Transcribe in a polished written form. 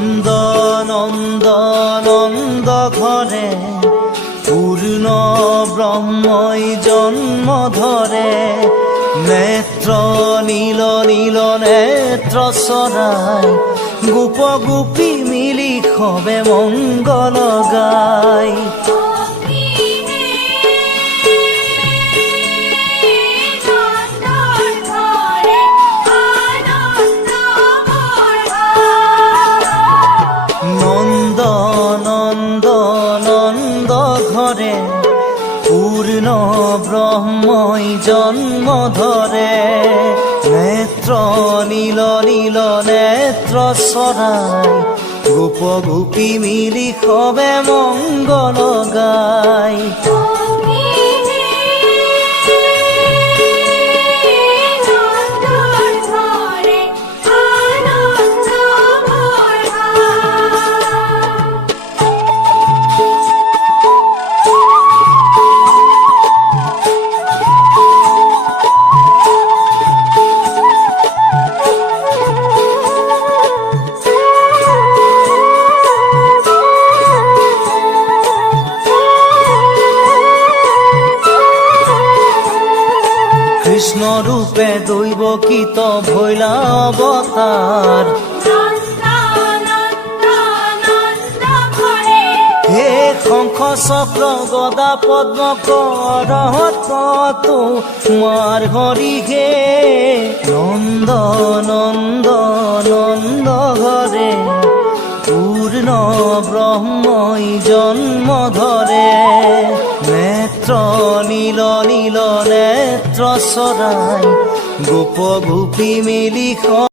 নন্দ নন্দ ঘরে পূর্ণ ব্রহ্মই জন্ম ধরে। নেত্র নীল নীল নেত্র সরাই গোপ গোপী মিলি খবে মঙ্গল গাই। নন্দ নন্দ নন্দ ঘরে পূর্ণ ব্রহ্মই জন্ম ধরে। নেত্র নীল নীল নেত্র সরাই গোপ গোপী মিলি খবে মঙ্গল গাই। কৃষ্ণ রূপে দৈবকীত ভৈলা অবতার। হে শঙ্খ চক্র গদা পদ্ম করহত তোমার হরি হে। নন্দ নন্দ নন্দ ঘরে পূর্ণ ব্রহ্মই জন্ম ধরে। নেত্র নীল নীল নেত্র সরাই গোপ গোপী মিলি